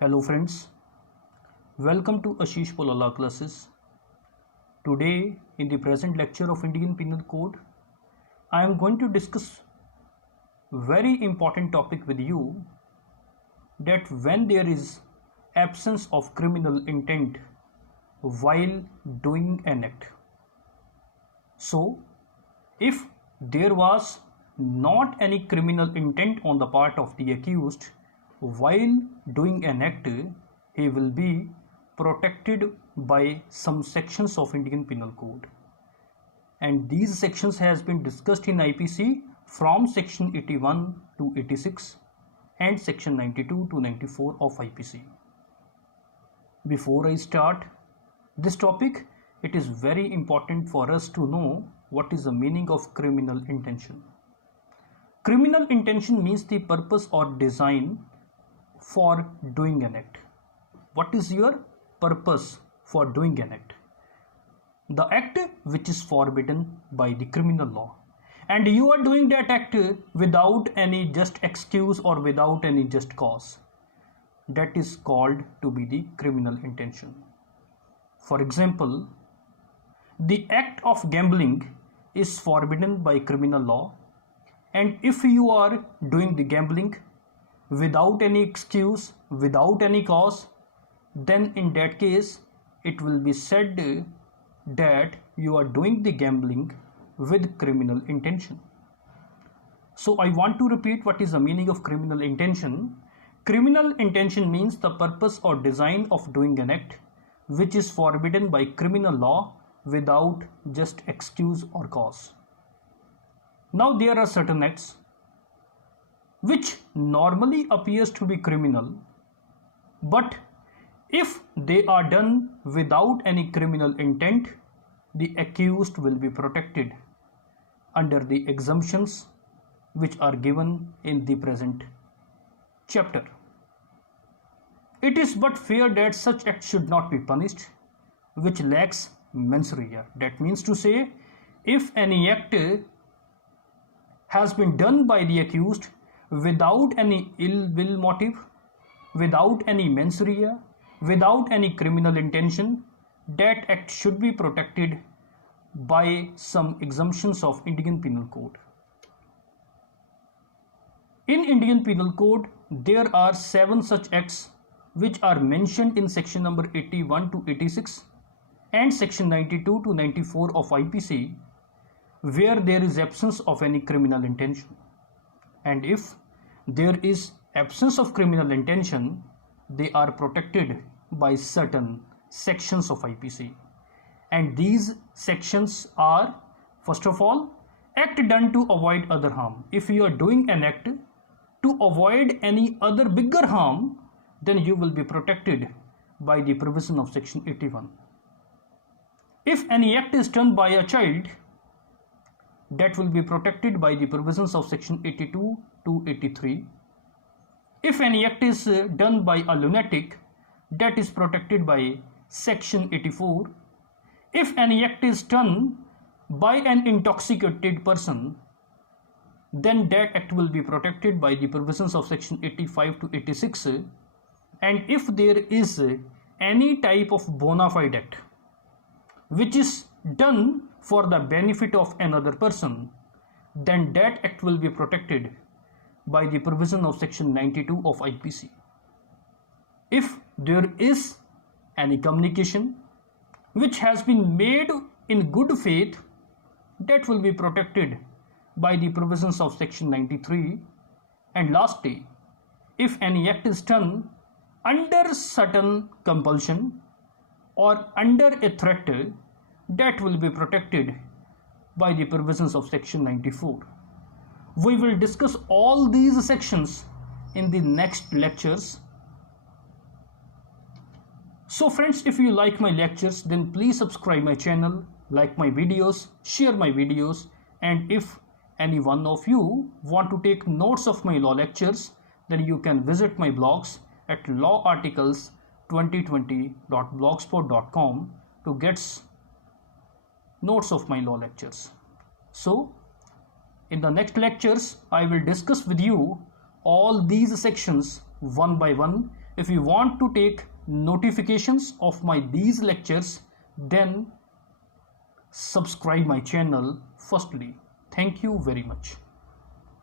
Hello friends, welcome to Ashish Polala classes. Today in the present lecture of Indian Penal Code, I am going to discuss very important topic with you, that when there is absence of criminal intent while doing an act. So if there was not any criminal intent on the part of the accused while doing an act, he will be protected by some sections of Indian Penal Code, and these sections has been discussed in IPC from section 81 to 86 and section 92 to 94 of IPC. Before I start this topic, it is very important for us to know what is the meaning of criminal intention. Criminal intention means the purpose or design for doing an act. What is your purpose for doing an act? The act which is forbidden by the criminal law, and you are doing that act without any just excuse or without any just cause. That is called to be the criminal intention. For example, the act of gambling is forbidden by criminal law, and if you are doing the gambling without any excuse, without any cause, then in that case it will be said that you are doing the gambling with criminal intention. So I want to repeat what is the meaning of criminal intention. Criminal intention means the purpose or design of doing an act which is forbidden by criminal law without just excuse or cause. Now there are certain acts which normally appears to be criminal, but if they are done without any criminal intent, the accused will be protected under the exemptions which are given in the present chapter. It is but fair that such acts should not be punished which lacks mens rea. That means to say, if any act has been done by the accused without any ill will motive, without any mens rea, without any criminal intention, that act should be protected by some exemptions of Indian Penal Code. In Indian Penal Code, there are 7 such acts which are mentioned in section number 81 to 86 and section 92 to 94 of IPC, where there is absence of any criminal intention. And if there is absence of criminal intention, they are protected by certain sections of IPC. And these sections are, first of all, act done to avoid other harm. If you are doing an act to avoid any other bigger harm, then you will be protected by the provision of section 81. If any act is done by a child, that will be protected by the provisions of section 82 to 83. If any act is done by a lunatic, that is protected by section 84. If any act is done by an intoxicated person, then that act will be protected by the provisions of section 85 to 86. And if there is any type of bona fide act which is done for the benefit of another person, then that act will be protected by the provision of section 92 of IPC. If there is any communication which has been made in good faith, that will be protected by the provisions of section 93. And lastly, if any act is done under certain compulsion or under a threat, that will be protected by the provisions of section 94. We will discuss all these sections in the next lectures. So friends, if you like my lectures, then please subscribe my channel, like my videos, share my videos, and if any one of you want to take notes of my law lectures, then you can visit my blogs at lawarticles2020.blogspot.com to get notes of my law lectures. So in the next lectures, I will discuss with you all these sections one by one. If you want to take notifications of these lectures, then subscribe my channel firstly. Thank you very much.